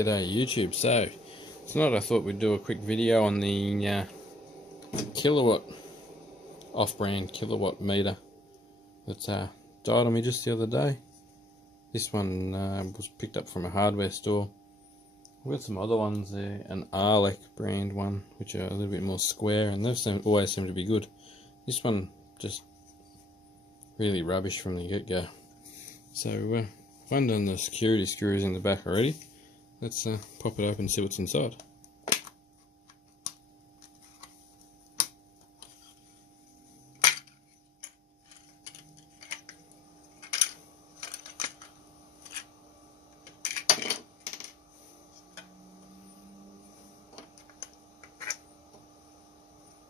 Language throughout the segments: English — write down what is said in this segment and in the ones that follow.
G'day YouTube. So tonight I thought we'd do a quick video on the kilowatt off-brand kilowatt meter that died on me just the other day. This one was picked up from a hardware store. We've got some other ones there, an Arlec brand one, which are a little bit more square, and those always seem to be good. This one just really rubbish from the get-go. So I've undone the security screws in the back already. Let's pop it open and see what's inside.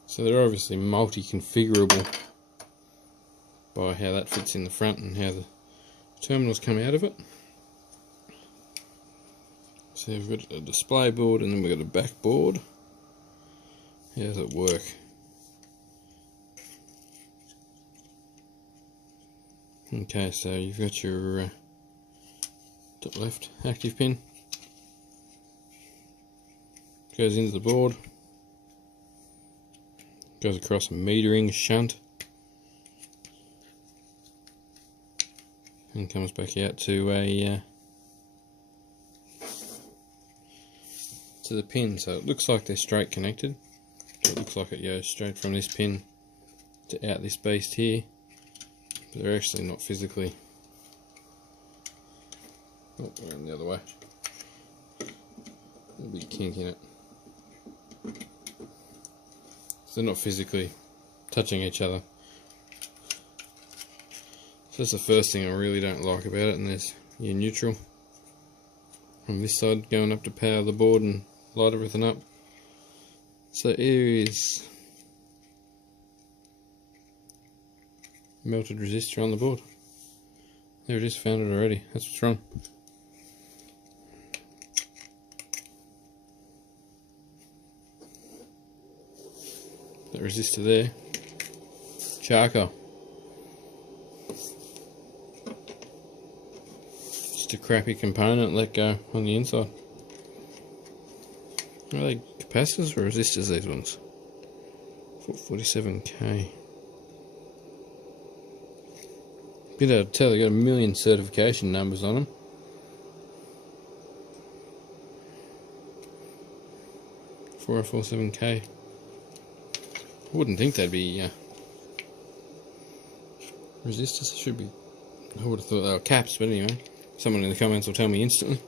So they're obviously multi-configurable by how that fits in the front and how the terminals come out of it. So we've got a display board and then we've got a back board. How does it work? Okay, so you've got your top left active pin. Goes into the board. Goes across a metering shunt. And comes back out to a to the pin. So it looks like they're straight connected. It looks like it goes straight from this pin to out this beast here, but they're actually not physically. Oh, we're going the other way. A big kink in it. So they're not physically touching each other. So that's the first thing I really don't like about it. And there's your neutral on this side going up to power the board and light everything up. So here is melted resistor on the board. There it is, found it already. That's what's wrong. That resistor there, charcoal. Just a crappy component let go on the inside. Are they capacitors or resistors, these ones? 47k. Bit able to tell, they got a million certification numbers on them. .447k. I wouldn't think they'd be resistors. Should be. I would have thought they were caps, but anyway, someone in the comments will tell me instantly.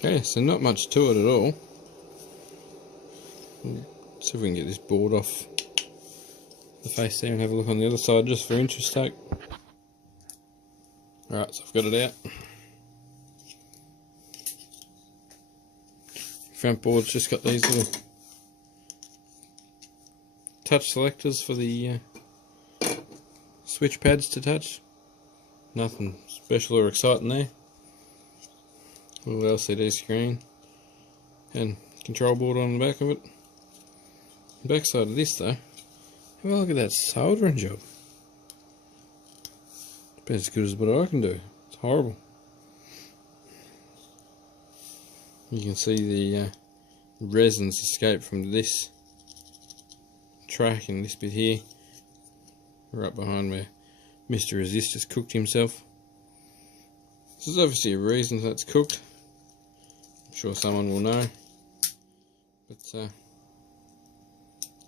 Okay, so not much to it at all. See if we can get this board off the face there and have a look on the other side just for interest sake. Alright, so I've got it out. Front board's just got these little touch selectors for the switch pads to touch. Nothing special or exciting there. Little LCD screen and control board on the back of it. The back side of this though, have a look at that soldering job. It's about as good as what I can do. It's horrible. You can see the resins escape from this track and this bit here, right behind where Mr. Resistor's cooked himself. So there's obviously a reason that's cooked. I'm sure someone will know, but I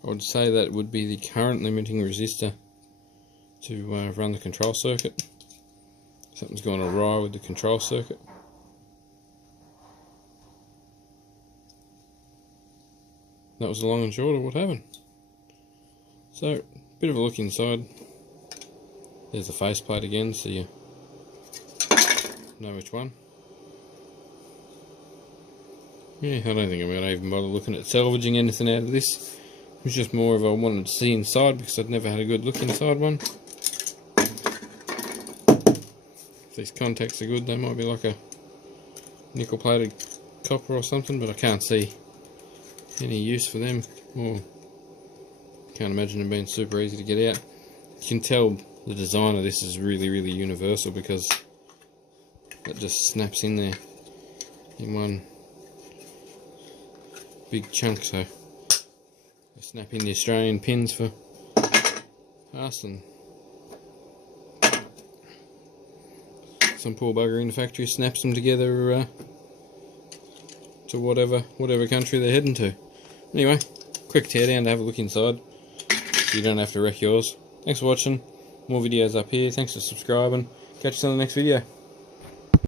would say that would be the current limiting resistor to run the control circuit. Something's gone awry with the control circuit. That was the long and short of what happened. So, bit of a look inside. There's the faceplate again, so you know which one. Yeah, I don't think I'm going to even bother looking at salvaging anything out of this. It was just more of I wanted to see inside because I'd never had a good look inside one. If these contacts are good, they might be like a nickel plated copper or something, but I can't see any use for them, or can't imagine them being super easy to get out. You can tell the design of this is really universal because that just snaps in there in one big chunk. So I snap in the Australian pins for us, and some poor bugger in the factory snaps them together to whatever country they're heading to. Anyway, quick teardown to have a look inside, so you don't have to wreck yours. Thanks for watching. More videos up here. Thanks for subscribing. Catch you on the next video.